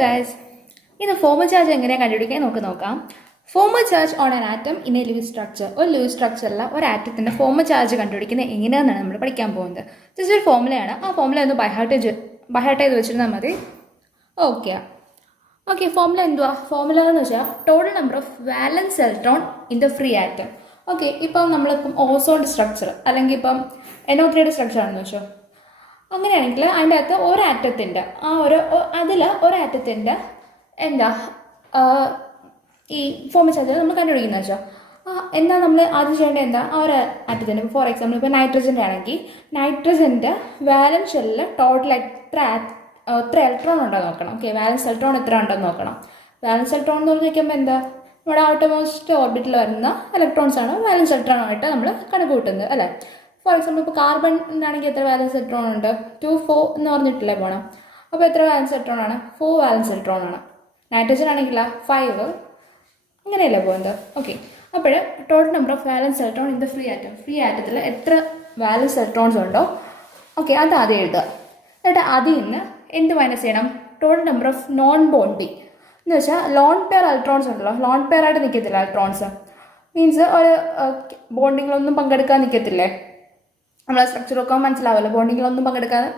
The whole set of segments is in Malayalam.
guys, in the formal charge എങ്ങനെയാണ് കണ്ടുപിടിക്കാൻ നമുക്ക് നോക്കാം. Formal charge on an atom in a Lewis structure. ഒരു Lewis structureല്ല ഒരു ആറ്റത്തിന്റെ formal charge കണ്ടുപിടിക്കുന്നത് എങ്ങനെയാണെന്നാണ് നമ്മൾ പഠിക്കാൻ പോകുന്നത്. ജസ്റ്റ് ഒരു ഫോർമുലയാണ്. ആ ഫോർമുല ഒന്ന് ബൈഹാർട്ട് ചെയ്ത് വെച്ചിരുന്നാൽ മതി. ഓക്കെ ഫോർമുല എന്തുവാ? ഫോർമുല എന്ന് വെച്ചാൽ total number of valence electron in the free atom. Okay ഇപ്പം നമ്മളിപ്പം ഓസോണിൻ്റെ സ്ട്രക്ചർ അല്ലെങ്കിൽ ഇപ്പം NO3യുടെ സ്ട്രക്ചർ ആണെന്ന് വെച്ചോ. അങ്ങനെയാണെങ്കിൽ അതിൻ്റെ അകത്ത് ഒരാറ്റത്തിൻ്റെ ഒരാറ്റത്തിൻ്റെ എന്താ ഈ ഫോർമുല ചാർജ് നമ്മൾ കണ്ടുപിടിക്കുന്നത് വെച്ചോ. എന്താ നമ്മൾ ആദ്യം ചെയ്യേണ്ടത് എന്താ? ആ ഒരു ആറ്റത്തിൻ്റെ ഫോർ എക്സാമ്പിൾ ഇപ്പോൾ നൈട്രജൻ്റെ ആണെങ്കിൽ നൈട്രജൻ്റെ വാലൻസ് ഷെല്ലിൽ ടോട്ടൽ എത്ര ഇലക്ട്രോൺ ഉണ്ടോ നോക്കണം. ഓക്കെ വാലൻസ് ഇലക്ട്രോൺ എത്ര ഉണ്ടെന്ന് നോക്കണം. വാലൻസ് ഇലക്ട്രോൺ എന്ന് പറഞ്ഞിരിക്കുമ്പോൾ എന്താ നമ്മുടെ ഔട്ടർമോസ്റ്റ് ഓർബിറ്റിൽ വരുന്ന ഇലക്ട്രോൺസ് ആണ് വാലൻസ് ഇലക്ട്രോണായിട്ട് നമ്മൾ കണക്ക് കൂട്ടുന്നത് അല്ലേ. ഫോർ എക്സാമ്പിൾ ഇപ്പോൾ കാർബണിനാണെങ്കിൽ എത്ര വാലൻസ് ഇലക്ട്രോൺ ഉണ്ട്? 2 4 എന്ന് പറഞ്ഞിട്ടില്ലേ പോകണം. അപ്പോൾ എത്ര വാലൻസ് ഇലക്ട്രോൺ ആണ്? 4 വാലൻസ് ഇലക്ട്രോൺ ആണ്. നൈട്രജൻ ആണെങ്കിലോ 5 അങ്ങനെയല്ലേ പോകുന്നത്. ഓക്കെ അപ്പോൾ total number of valence electron in the free ആറ്റത്തിൽ എത്ര വാലൻസ് ഇലക്ട്രോൺസ് ഉണ്ടോ ഓക്കെ അത് ആദ്യം എഴുതുക. എന്നിട്ട് അതിൽ നിന്ന് എന്ത് മൈനസ് ചെയ്യണം? Total number of non bonding എന്ന് വെച്ചാൽ ലോൺ പെയർ ഇലക്ട്രോൺസ് ഉണ്ടല്ലോ. ലോൺ പെയർ ആയിട്ട് നിൽക്കത്തില്ല ഇലക്ട്രോൺസ് മീൻസ് ഒരു ബോണ്ടിങ്ങിലൊന്നും പങ്കെടുക്കാൻ നിൽക്കത്തില്ലേ. നമ്മളെ സ്ട്രക്ചർ ഒക്കെ മനസ്സിലാവുമല്ലോ. ബോണ്ടിങ്ങിലൊന്നും പങ്കെടുക്കാതെ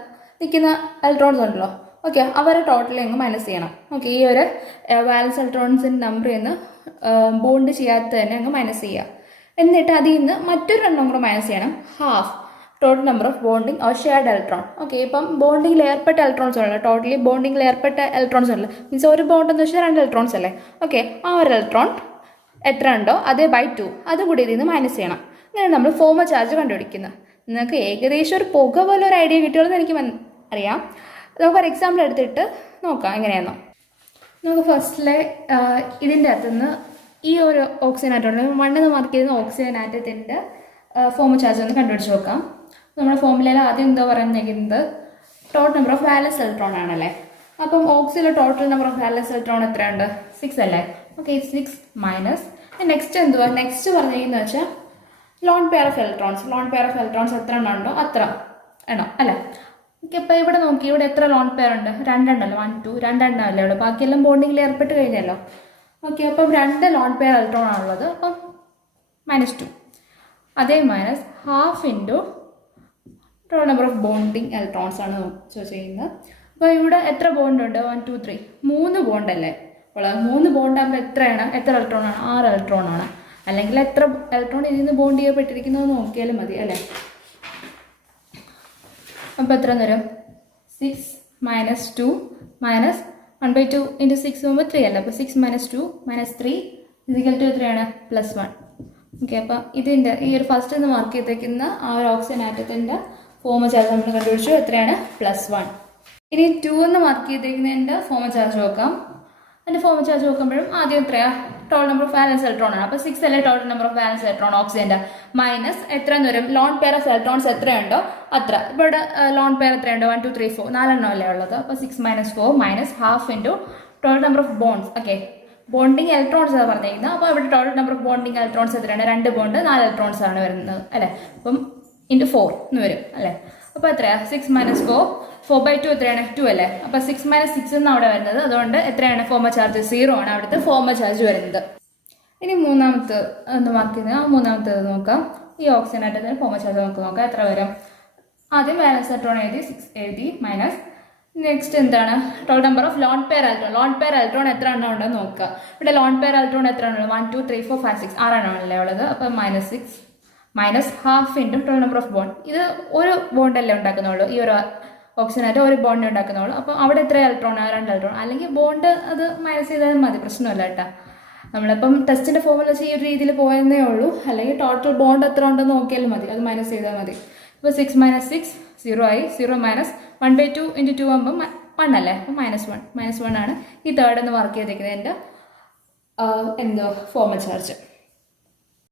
നിൽക്കുന്ന ഇലക്ട്രോൺസ് ഉണ്ടല്ലോ. ഓക്കെ അവരെ ടോട്ടലി അങ്ങ് മൈനസ് ചെയ്യണം. ഓക്കെ ഈ ഒരു വാലൻസ് ഇലക്ട്രോൺസിൻ്റെ നമ്പറിൽ നിന്ന് ബോണ്ട് ചെയ്യാത്ത തന്നെ അങ്ങ് മൈനസ് ചെയ്യുക. എന്നിട്ട് അതിൽ നിന്ന് മറ്റൊരു എണ്ണം കൂടെ മൈനസ് ചെയ്യണം. Half total number of bonding or shared electron. Okay ഇപ്പം ബോണ്ടിങ്ങിൽ ഏർപ്പെട്ട ഇലക്ട്രോൺസ് ഉള്ളൂ. ടോട്ടലി ബോണ്ടിങ്ങിൽ ഏർപ്പെട്ട ഇലക്ട്രോൺസ് ഉള്ളൂ. മീൻസ് ഒരു ബോണ്ട് എന്ന് വെച്ചാൽ 2 ഇലക്ട്രോൺസ് അല്ലേ. ഓക്കെ ആ ഒരു ഇലക്ട്രോൺ എത്ര ഉണ്ടോ അതേ ബൈ 2 അതും കൂടി ഇതിൽ നിന്ന് മൈനസ് ചെയ്യണം. അങ്ങനെ നമ്മൾ ഫോർമൽ ചാർജ് കണ്ടുപിടിക്കുന്നത്. നിങ്ങൾക്ക് ഏകദേശം ഒരു പുക പോലെ ഒരു ഐഡിയ കിട്ടുമെന്ന് എനിക്ക് അറിയാം. നമുക്കൊരു എക്സാമ്പിൾ എടുത്തിട്ട് നോക്കാം എങ്ങനെയാണെന്നോ. നമുക്ക് ഫസ്റ്റിലെ ഇതിൻ്റെ അകത്തുനിന്ന് ഈ ഒരു ഓക്സിജൻ ആറ്റം മണ്ണെന്ന് മാർക്ക് ചെയ്യുന്ന ഓക്സിജൻ ആറ്റത്തിൻ്റെ ഫോർമൽ ചാർജ് ഒന്ന് കണ്ടുപിടിച്ച് നോക്കാം. നമ്മുടെ ഫോർമുലയിൽ ആദ്യം എന്താ പറയുന്നത്? Total number of valence electron ആണല്ലേ. അപ്പം ഓക്സിജനിലെ total number of valence electron എത്രയുണ്ട്? 6 അല്ലേ. ഓക്കെ 6 മൈനസ് നെക്സ്റ്റ് എന്തുവാ? നെക്സ്റ്റ് പറഞ്ഞിരിക്കുന്നത് വെച്ചാൽ ലോൺ പെയർ ഓഫ് ഇലക്ട്രോൺസ് എത്ര എണ്ണം ഉണ്ടോ അത്ര എണ്ണം അല്ലേ. ഓക്കെ അപ്പോൾ ഇവിടെ നോക്കി ഇവിടെ എത്ര ലോൺ പെയർ ഉണ്ട്? 2 ഉണ്ടല്ലോ. 1 2 2 എണ്ണം അല്ലേ ഉള്ളൂ. ബാക്കിയെല്ലാം ബോണ്ടിങ്ങിൽ ഏർപ്പെട്ട് കഴിഞ്ഞല്ലോ. ഓക്കെ അപ്പം 2 ലോൺ പെയർ ഇലക്ട്രോൺ ആണുള്ളത്. അപ്പം -2 അതേ minus half into total number of bonding electrons ആണ് ചെയ്യുന്നത്. അപ്പോൾ ഇവിടെ എത്ര ബോണ്ട് ഉണ്ട്? 1 2 3 3 ബോണ്ട് അല്ലേ ഉള്ളത്. 3 ബോണ്ട് ആകുമ്പോൾ എത്ര ഇലക്ട്രോൺ ആണ്? 6 ഇലക്ട്രോൺ ആണ്. അല്ലെങ്കിൽ എത്ര ഇലക്ട്രോൺ ഇതിൽ നിന്ന് ബോണ്ട് ചെയ്യപ്പെട്ടിരിക്കുന്നത് നോക്കിയാലും മതി അല്ലേ. അപ്പോൾ എത്ര വരും? 6 മൈനസ് 2 മൈനസ് 1/2 ഇൻറ്റു 6 ആകുമ്പോൾ 3 അല്ല. അപ്പോൾ 6 മൈനസ് 2 മൈനസ് 3 ഇസിക്കൽ ടു എത്രയാണ്? +1. ഓക്കെ അപ്പം ഇതിൻ്റെ ഈ ഒരു ഫസ്റ്റ് നിന്ന് മാർക്ക് ചെയ്തേക്കുന്ന ആ ഒരു ഓക്സിജൻ ആറ്റത്തിൻ്റെ ഫോർമൽ ചാർജ് നമ്മൾ കണ്ടുപിടിച്ചു. എത്രയാണ്? +1. ഇനി 2 എന്ന് മാർക്ക് ചെയ്തേക്കുന്നതിൻ്റെ ഫോർമൽ ചാർജ് നോക്കാം. അതിൻ്റെ ഫോർമൽ ചാർജ് നോക്കുമ്പോഴും ആദ്യം എത്രയാണ്? Total number of valence electron ആണ്. അപ്പോൾ 6 അല്ലേ total number of valence electron ഓക്സിജൻ്റെ മൈനസ് എത്ര എന്ന് വരും? ലോൺ പെയർ ഓഫ് ഇലക്ട്രോൺസ് എത്രയുണ്ടോ അത്ര. ഇപ്പോൾ ഇവിടെ ലോൺ പെയർ എത്രയുണ്ടോ? 1 2 3 4 4 എണ്ണം അല്ലേ ഉള്ളത്. അപ്പോൾ 6 minus 4 minus half into total number of bonds. Okay bonding electrons ആണ് പറഞ്ഞിരിക്കുന്നത്. അപ്പോൾ ഇവിടെ total number of bonding electrons എത്രയാണ്? 2 ബോണ്ട് 4 ഇലക്ട്രോൺസ് ആണ് വരുന്നത് അല്ലേ. അപ്പം ഇൻറ്റു 4 എന്ന് വരും അല്ലേ. അപ്പോൾ എത്രയാണ്? 6 മൈനസ് 4 4/2 എത്രയാണ്? 2 അല്ലേ. അപ്പോൾ 6 മൈനസ് 6 എന്നാണ് അവിടെ വരുന്നത്. അതുകൊണ്ട് എത്രയാണ്? ഫോർമൽ ചാർജ് 0 ആണ് അവിടുത്തെ ഫോർമൽ ചാർജ് വരുന്നത്. ഇനി മൂന്നാമത്തെ ഒന്ന് മാർക്ക് ചെയ്ത് മൂന്നാമത്തേത് നോക്കാം. ഈ ഓക്സിജൻ ആറ്റത്തിന് ഫോർമൽ ചാർജ് നമുക്ക് നോക്കാം എത്ര വരും. ആദ്യം വാലൻസ് ഇലക്ട്രോൺ എഴുതി 6 എഴുതി മൈനസ് നെക്സ്റ്റ് എന്താണ്? Total number of lone pair electron എത്ര എണ്ണം ഉണ്ടെന്ന് നോക്കുക. ഇവിടെ ലോൺ പെയർ ഇലക്ട്രോൺ എത്ര എണ്ണം? 1 2 3 4 5 6 6 എണ്ണമല്ലേ ഉള്ളത്. അപ്പം -6 minus half into total number of bond. ഇത് ഒരു ബോണ്ടല്ലേ ഉണ്ടാക്കുന്നുള്ളൂ. ഈ ഒരു ഓക്സിജൻ ആയിട്ട് ഒരു ബോണ്ട് ഉണ്ടാക്കുന്നുള്ളൂ. അപ്പോൾ അവിടെ എത്ര ഇലക്ട്രോൺ? 2 ഇലക്ട്രോൺ. അല്ലെങ്കിൽ ബോണ്ട് അത് മൈനസ് ചെയ്താലും മതി, പ്രശ്നമല്ല കേട്ടോ. നമ്മളിപ്പം ടെസ്റ്റിൻ്റെ ഫോർമുല വെച്ച് ഈ ഒരു രീതിയിൽ പോയെന്നേ ഉള്ളൂ. അല്ലെങ്കിൽ ടോട്ടൽ ബോണ്ട് എത്ര ഉണ്ടെന്ന് നോക്കിയാലും മതി, അത് മൈനസ് ചെയ്താൽ മതി. ഇപ്പോൾ 6 മൈനസ് 6 0 ആയി. 0 മൈനസ് 1/2 ഇൻറ്റു 2 ആകുമ്പോൾ 1 അല്ലേ. അപ്പോൾ -1 ആണ് ഈ തേർഡ് എന്ന് മാർക്ക് ചെയ്തേക്കുന്നത് എൻ്റെ എന്തോ ഫോർമൽ ചാർജ്.